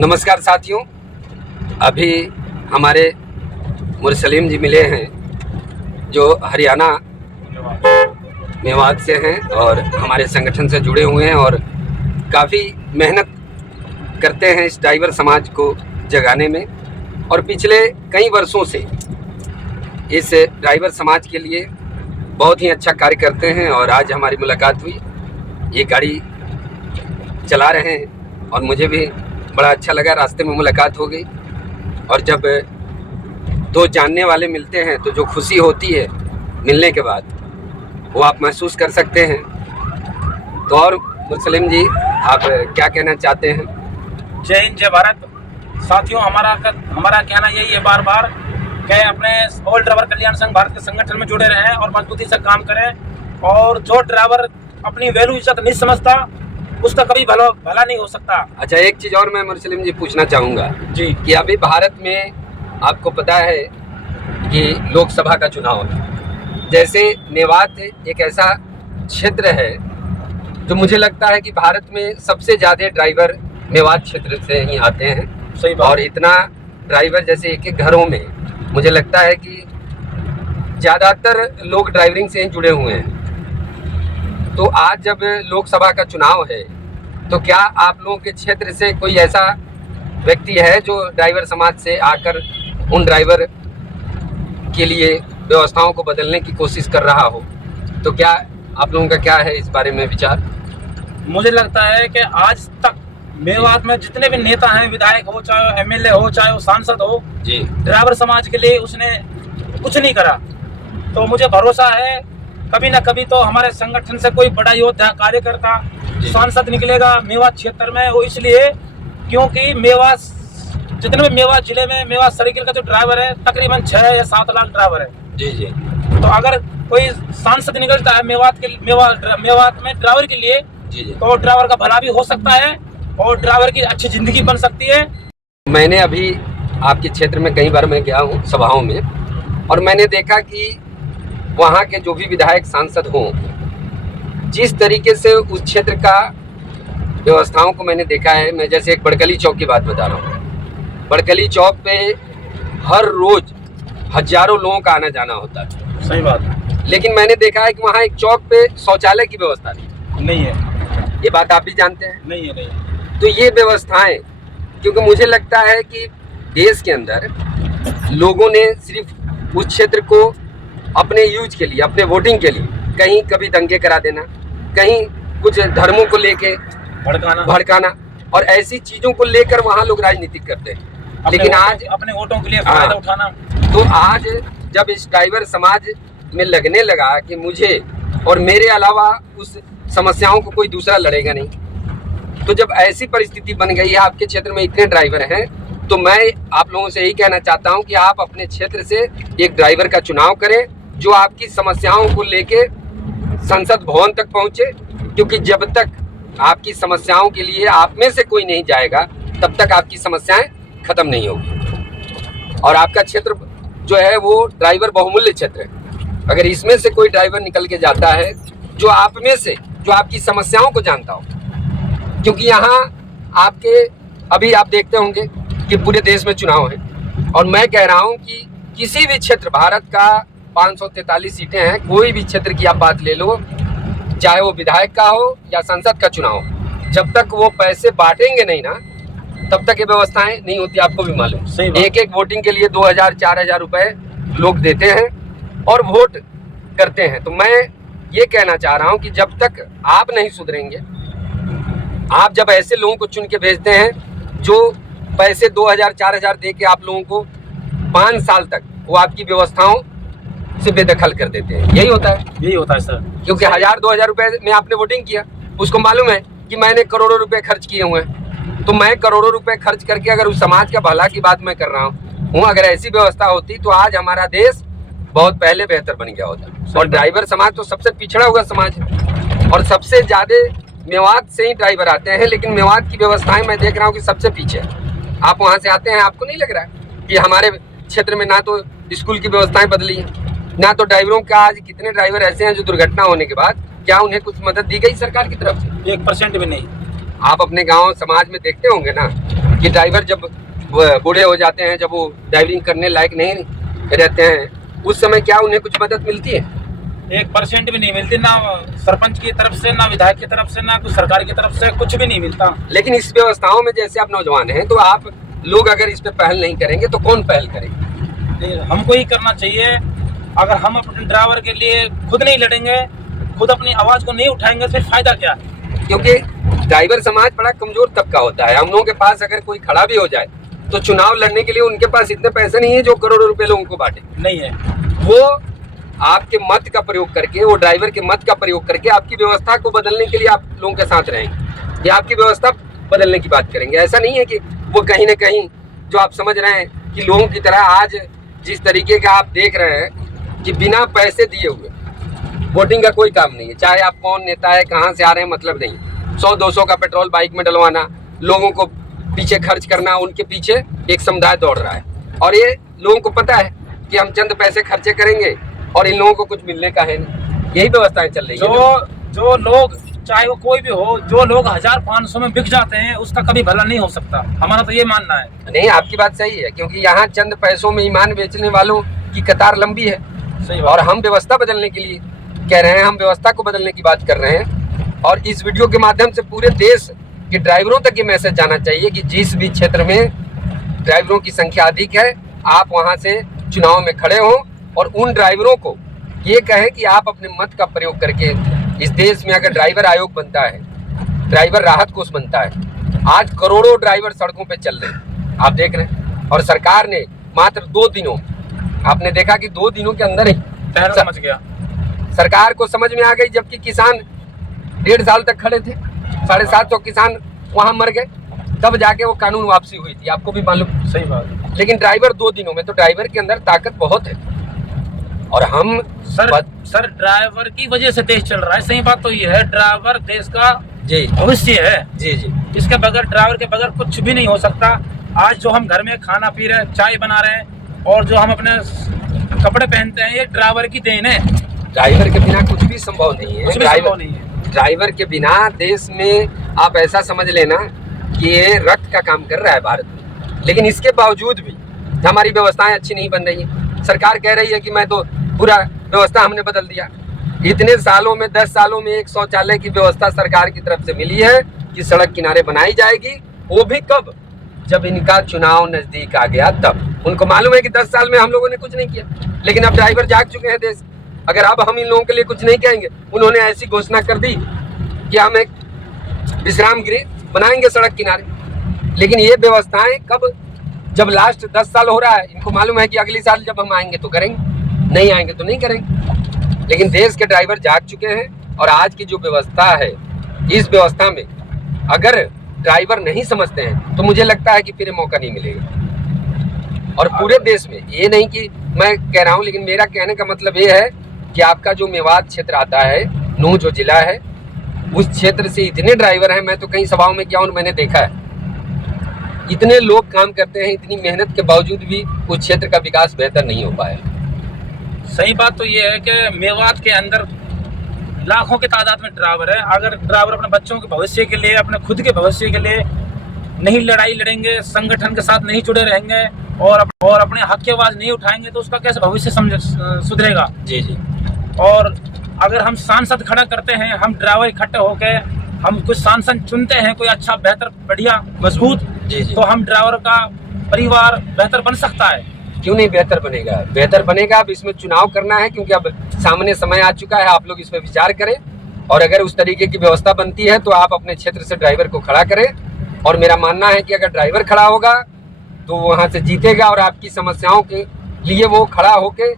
नमस्कार साथियों, अभी हमारे मुरसलीम जी मिले हैं जो हरियाणा मेवात से हैं और हमारे संगठन से जुड़े हुए हैं और काफ़ी मेहनत करते हैं इस ड्राइवर समाज को जगाने में और पिछले कई वर्षों से इस ड्राइवर समाज के लिए बहुत ही अच्छा कार्य करते हैं। और आज हमारी मुलाकात हुई, ये गाड़ी चला रहे हैं और मुझे भी बड़ा अच्छा लगा। रास्ते में मुलाकात हो गई और जब दो जानने वाले मिलते हैं तो जो खुशी होती है मिलने के बाद वो आप महसूस कर सकते हैं। तो और मुरसलीम जी, आप क्या कहना चाहते हैं? जय हिंद, जय भारत। साथियों, हमारा कहना यही है बार बार कि अपने ऑल ड्राइवर कल्याण संघ भारत के संगठन में जुड़े रहें और मजबूती से काम करें। और जो ड्राइवर अपनी वैल्यू इज्जत नहीं समझता उसका कभी भला नहीं हो सकता। अच्छा, एक चीज़ और मैं मुरसलीम जी पूछना चाहूँगा जी कि अभी भारत में आपको पता है कि लोकसभा का चुनाव है। जैसे मेवात एक ऐसा क्षेत्र है जो मुझे लगता है कि भारत में सबसे ज़्यादा ड्राइवर मेवात क्षेत्र से ही आते हैं। सही बात। और इतना ड्राइवर जैसे एक घरों में मुझे लगता है कि ज़्यादातर लोग ड्राइविंग से ही जुड़े हुए हैं। तो आज जब लोकसभा का चुनाव है तो क्या आप लोगों के क्षेत्र से कोई ऐसा व्यक्ति है जो ड्राइवर समाज से आकर उन ड्राइवर के लिए व्यवस्थाओं को बदलने की कोशिश कर रहा हो? तो क्या आप लोगों का क्या है इस बारे में विचार? मुझे लगता है कि आज तक मेवात में जितने भी नेता हैं, विधायक हो चाहे एमएलए हो चाहे वो सांसद हो जी, ड्राइवर समाज के लिए उसने कुछ नहीं करा। तो मुझे भरोसा है कभी ना कभी तो हमारे संगठन से कोई बड़ा योद्धा कार्यकर्ता सांसद निकलेगा मेवात क्षेत्र में। वो इसलिए क्योंकि मेवात जितने भी मेवात जिले में मेवात सर्किल का जो ड्राइवर है तकरीबन 6 या 7 लाख ड्राइवर है। जी जी। तो अगर कोई सांसद निकलता है मेवात में ड्राइवर के लिए जी जी, तो ड्राइवर का भला भी हो सकता है और ड्राइवर की अच्छी जिंदगी बन सकती है। मैंने अभी आपके क्षेत्र में कई बार मैं गया हूँ सभाओं में और मैंने देखा कि वहाँ के जो भी विधायक सांसद हों, जिस तरीके से उस क्षेत्र का व्यवस्थाओं को मैंने देखा है। मैं जैसे एक बड़कली चौक की बात बता रहा हूँ। बड़कली चौक पे हर रोज हजारों लोगों का आना जाना होता है। सही बात। लेकिन मैंने देखा है कि वहाँ एक चौक पे शौचालय की व्यवस्था नहीं है। ये बात आप भी जानते हैं। नहीं है। तो ये व्यवस्थाएं, क्योंकि मुझे लगता है कि देश के अंदर लोगों ने सिर्फ उस क्षेत्र को अपने यूज के लिए, अपने वोटिंग के लिए कहीं कभी दंगे करा देना, कहीं कुछ धर्मों को लेके भड़काना और ऐसी चीज़ों को लेकर वहाँ लोग राजनीति करते हैं। लेकिन आज अपने वोटों के लिए फायदा उठाना। तो आज जब इस ड्राइवर समाज में लगने लगा कि मुझे और मेरे अलावा उस समस्याओं को कोई दूसरा लड़ेगा नहीं, तो जब ऐसी परिस्थिति बन गई है, आपके क्षेत्र में इतने ड्राइवर हैं, तो मैं आप लोगों से यही कहना चाहता हूं कि आप अपने क्षेत्र से एक ड्राइवर का चुनाव करें जो आपकी समस्याओं को लेके संसद भवन तक पहुंचे। क्योंकि जब तक आपकी समस्याओं के लिए आप में से कोई नहीं जाएगा तब तक आपकी समस्याएं खत्म नहीं होगी। और आपका क्षेत्र जो है वो ड्राइवर बहुमूल्य क्षेत्र है। अगर इसमें से कोई ड्राइवर निकल के जाता है जो आप में से, जो आपकी समस्याओं को जानता हो, क्योंकि यहाँ आपके अभी आप देखते होंगे कि पूरे देश में चुनाव है और मैं कह रहा हूँ कि किसी भी क्षेत्र, भारत का 543 सीटें हैं, कोई भी क्षेत्र की आप बात ले लो, चाहे वो विधायक का हो या संसद का चुनाव हो, जब तक वो पैसे बांटेंगे नहीं ना तब तक ये व्यवस्थाएं नहीं होती। आपको भी मालूम, एक एक वोटिंग के लिए 2000-4000 रुपए लोग देते हैं और वोट करते हैं। तो मैं ये कहना चाह रहा हूँ कि जब तक आप नहीं सुधरेंगे, आप जब ऐसे लोगों को चुन के भेजते हैं जो पैसे 2000-4000 दे के आप लोगों को 5 साल तक वो आपकी व्यवस्थाओं से बेदखल कर देते हैं, यही होता है सर। क्योंकि 1000-2000 रुपए में आपने वोटिंग किया, उसको मालूम है कि मैंने करोड़ों रुपए खर्च किए हुए हैं, तो मैं करोड़ों रुपए खर्च करके अगर उस समाज का भला की बात मैं कर रहा हूँ, अगर ऐसी व्यवस्था होती तो आज हमारा देश बहुत पहले बेहतर बन गया होता। और ड्राइवर समाज तो सबसे पिछड़ा हुआ समाज है और सबसे ज्यादा मेवात से ही ड्राइवर आते हैं। लेकिन मेवात की व्यवस्थाएं मैं देख रहा हूँ कि सबसे पीछे है। आप वहाँ से आते हैं, आपको नहीं लग रहा है कि हमारे क्षेत्र में ना तो स्कूल की व्यवस्थाएं बदली है, ना तो ड्राइवरों का। आज कितने ड्राइवर ऐसे हैं जो दुर्घटना होने के बाद क्या उन्हें कुछ मदद दी गई सरकार की तरफ से? 1% भी नहीं। आप अपने गांव समाज में देखते होंगे ना कि ड्राइवर जब बूढ़े हो जाते हैं, जब वो ड्राइविंग करने लायक नहीं रहते हैं, उस समय क्या उन्हें कुछ मदद मिलती है? 1% भी नहीं मिलती, ना सरपंच की तरफ से, ना विधायक की तरफ से, ना कुछ सरकार की तरफ से, कुछ भी नहीं मिलता। लेकिन इस व्यवस्थाओं में जैसे आप नौजवान हैं, तो आप लोग अगर इस पे पहल नहीं करेंगे तो कौन पहल करेगा? हमको ही करना चाहिए। अगर हम अपने ड्राइवर के लिए खुद नहीं लड़ेंगे, खुद अपनी आवाज को नहीं उठाएंगे, तो फिर फायदा क्या है? क्योंकि ड्राइवर समाज बड़ा कमजोर तबका होता है। हम लोगों के पास अगर कोई खड़ा भी हो जाए तो चुनाव लड़ने के लिए उनके पास इतने पैसे नहीं है जो करोड़ों रुपए लोगों को बांटे। नहीं है। वो आपके मत का प्रयोग करके, वो ड्राइवर के मत का प्रयोग करके आपकी व्यवस्था को बदलने के लिए आप लोगों के साथ रहेंगे या आपकी व्यवस्था बदलने की बात करेंगे। ऐसा नहीं है कि वो कहीं ना कहीं जो आप समझ रहे हैं कि लोगों की तरह आज जिस तरीके का आप देख रहे हैं कि बिना पैसे दिए हुए वोटिंग का कोई काम नहीं है। चाहे आप कौन नेता है, कहाँ से आ रहे हैं, मतलब नहीं। 100-200 का पेट्रोल बाइक में डलवाना, लोगों को पीछे खर्च करना, उनके पीछे एक समुदाय दौड़ रहा है। और ये लोगों को पता है कि हम चंद पैसे खर्चे करेंगे और इन लोगों को कुछ मिलने का है नहीं। यही व्यवस्थाएं चल रही है। जो लोग, चाहे वो कोई भी हो, जो लोग 1500 में बिक जाते हैं, उसका कभी भला नहीं हो सकता। हमारा तो ये मानना है। नहीं, आपकी बात सही है, क्योंकि यहाँ चंद पैसों में ईमान बेचने वालों की कतार लंबी है। सही और हम व्यवस्था बदलने के लिए कह रहे हैं, हम व्यवस्था को बदलने की बात कर रहे हैं। और इस वीडियो के माध्यम से पूरे देश के ड्राइवरों तक ये मैसेज जाना चाहिए कि जिस भी क्षेत्र में ड्राइवरों की संख्या अधिक है, आप वहाँ से चुनाव में खड़े हों और उन ड्राइवरों को ये कहें कि आप अपने मत का प्रयोग करके इस देश में अगर ड्राइवर आयोग बनता है, ड्राइवर राहत कोष बनता है, आज करोड़ों ड्राइवर सड़कों पे चल रहे हैं, आप देख रहे हैं। और सरकार ने मात्र 2 दिनों, आपने देखा कि 2 दिनों के अंदर ही समझ गया, सरकार को समझ में आ गई। जबकि किसान 1.5 साल तक खड़े थे, 750 किसान वहां मर गए, तब जाके वो कानून वापसी हुई थी, आपको भी मालूम। सही बात। लेकिन ड्राइवर 2 दिनों में, तो ड्राइवर के अंदर ताकत बहुत है। और हम सर ड्राइवर की वजह से देश चल रहा है। सही बात तो ये है, ड्राइवर देश का जी भविष्य है। जी जी, इसके बगैर, ड्राइवर के बगैर कुछ भी नहीं हो सकता। आज जो हम घर में खाना पी रहे हैं, चाय बना रहे हैं और जो हम अपने कपड़े पहनते हैं, ये ड्राइवर की देन है। ड्राइवर के बिना कुछ भी संभव नहीं है। कुछ भी संभव नहीं है। ड्राइवर के बिना देश में आप ऐसा समझ लेना कि ये रक्त का काम कर रहा है भारत में। लेकिन इसके बावजूद भी हमारी व्यवस्थाएं अच्छी नहीं बन रही है। सरकार कह रही है कि मैं तो पूरा व्यवस्था हमने बदल दिया। इतने सालों में, 10 सालों में एक शौचालय की व्यवस्था सरकार की तरफ से मिली है कि सड़क किनारे बनाई जाएगी। वो भी कब? जब इनका चुनाव नजदीक आ गया तब। उनको मालूम है कि 10 साल में हम लोगों ने कुछ नहीं किया, लेकिन अब ड्राइवर जाग चुके हैं देश। अगर अब हम इन लोगों के लिए कुछ नहीं कहेंगे, उन्होंने ऐसी घोषणा कर दी कि हम एक विश्राम गृह बनाएंगे सड़क किनारे। लेकिन ये व्यवस्थाएं कब? जब लास्ट 10 साल हो रहा है, इनको मालूम है कि अगली साल जब हम आएंगे तो करेंगे, नहीं आएंगे तो नहीं करेंगे। लेकिन देश के ड्राइवर जाग चुके हैं। और आज की जो व्यवस्था है, इस व्यवस्था में अगर ड्राइवर नहीं समझते हैं तो मुझे लगता है कि फिर मौका नहीं मिलेगा। और पूरे देश में, ये नहीं कि मैं कह रहा हूँ, लेकिन मेरा कहने का मतलब ये है कि आपका जो मेवात क्षेत्र आता है, नूह जो जिला है, उस क्षेत्र से इतने ड्राइवर हैं, मैं तो कई सभाओं में गया हूँ, मैंने देखा है इतने लोग काम करते हैं, इतनी मेहनत के बावजूद भी उस क्षेत्र का विकास बेहतर नहीं हो पाया। सही बात तो ये है कि मेवात के अंदर लाखों की तादाद में ड्राइवर है। अगर ड्राइवर अपने बच्चों के भविष्य के लिए, अपने खुद के भविष्य के लिए नहीं लड़ाई लड़ेंगे, संगठन के साथ नहीं जुड़े रहेंगे और अपने हक की आवाज नहीं उठाएंगे, तो उसका कैसे भविष्य सुधरेगा? जी जी। और अगर हम सांसद खड़ा करते हैं, हम ड्राइवर इकट्ठे होकर हम कुछ सांसद चुनते हैं, कोई अच्छा, बेहतर, बढ़िया, मजबूत, तो हम ड्राइवर का परिवार बेहतर बन सकता है। क्यों नहीं बेहतर बनेगा? बेहतर बनेगा। अब इसमें चुनाव करना है, क्योंकि अब सामने समय आ चुका है। आप लोग इस पर विचार करें और अगर उस तरीके की व्यवस्था बनती है तो आप अपने क्षेत्र से ड्राइवर को खड़ा करें। और मेरा मानना है कि अगर ड्राइवर खड़ा होगा तो वहाँ से जीतेगा और आपकी समस्याओं के लिए वो खड़ा होके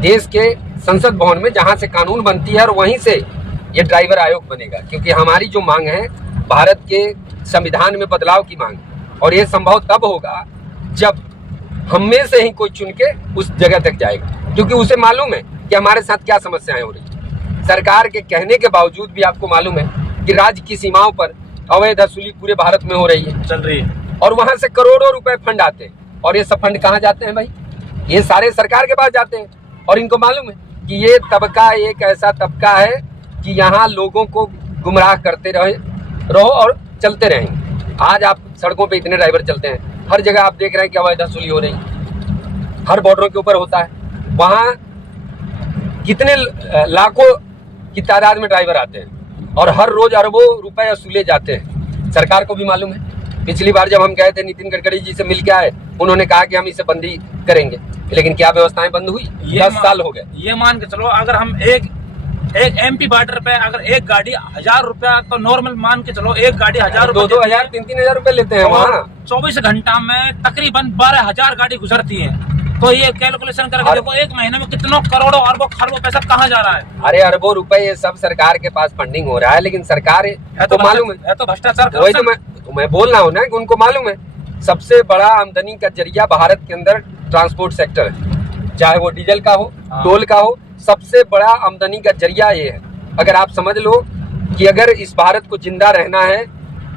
देश के संसद भवन में, जहाँ से कानून बनती है, और वहीं से ये ड्राइवर आयोग बनेगा। क्योंकि हमारी जो मांग है, भारत के संविधान में बदलाव की मांग, और ये संभव तब होगा जब हम में से ही कोई चुन के उस जगह तक जाएगा। क्योंकि उसे मालूम है कि हमारे साथ क्या समस्याएं हो रही। सरकार के कहने के बावजूद भी आपको मालूम है कि राज्य की सीमाओं पर अवैध वसूली पूरे भारत में हो रही है, चल रही है, और वहां से करोड़ों रुपए फंड आते हैं। और ये सब फंड कहाँ जाते हैं भाई? ये सारे सरकार के पास जाते हैं। और इनको मालूम है कि ये तबका एक ऐसा तबका है कि यहाँ लोगों को गुमराह करते रहो और चलते रहेंगे। आज आप सड़कों पे इतने ड्राइवर चलते हैं, हर जगह आप देख रहे हैं कि अवैध वसूली हो रही है, हर बॉर्डरों के ऊपर होता है। वहाँ कितने लाखों की तादाद में ड्राइवर आते हैं और हर रोज अरबों रुपए वसूले जाते हैं। सरकार को भी मालूम है। पिछली बार जब हम गए थे नितिन गडकरी जी से मिल के आए, उन्होंने कहा कि हम इसे बंदी करेंगे, लेकिन क्या व्यवस्थाएं बंद हुई? 10 साल हो गए। ये मान के चलो, अगर हम एक MP बॉर्डर पे अगर एक गाड़ी 1000 रुपया, तो नॉर्मल मान के चलो एक गाड़ी 1000 रुपये, 2-2 हजार 3-3 हजार रुपए लेते हैं वहाँ। 24 घंटा में तकरीबन 12,000 गाड़ी गुजरती है। तो ये कैलकुलेशन करके देखो एक महीने में कितनों करोड़ों अरबों खरबों पैसा कहाँ जा रहा है। अरे अरबों रुपए ये सब सरकार के पास फंडिंग हो रहा है, लेकिन सरकार तो मालूम है तो भ्रष्टाचार। वही तो मैं बोल रहा हूँ ना कि उनको मालूम है सबसे बड़ा आमदनी का जरिया भारत के अंदर ट्रांसपोर्ट सेक्टर है, चाहे वो डीजल का हो, टोल का हो, सबसे बड़ा आमदनी का जरिया ये है। अगर आप समझ लो कि अगर इस भारत को जिंदा रहना है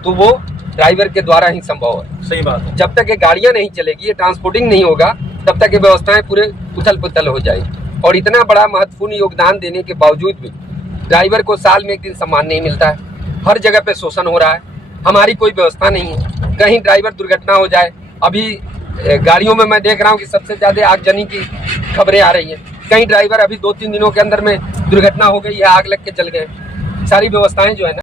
तो वो ड्राइवर के द्वारा ही संभव है। सही बात है। जब तक ये गाड़ियां नहीं चलेगी, ये ट्रांसपोर्टिंग नहीं होगा, तब तक ये व्यवस्थाएं पूरे उथल पुथल हो जाएगी। और इतना बड़ा महत्वपूर्ण योगदान देने के बावजूद भी ड्राइवर को साल में एक दिन सम्मान नहीं मिलता है। हर जगह पे शोषण हो रहा है, हमारी कोई व्यवस्था नहीं है। कहीं ड्राइवर दुर्घटना हो जाए, अभी गाड़ियों में मैं देख रहा हूँ कि सबसे ज्यादा आगजनी की खबरें आ रही हैं। कई ड्राइवर अभी 2-3 दिनों के अंदर में दुर्घटना हो गई है, आग लग के जल गए। सारी व्यवस्थाएं जो है ना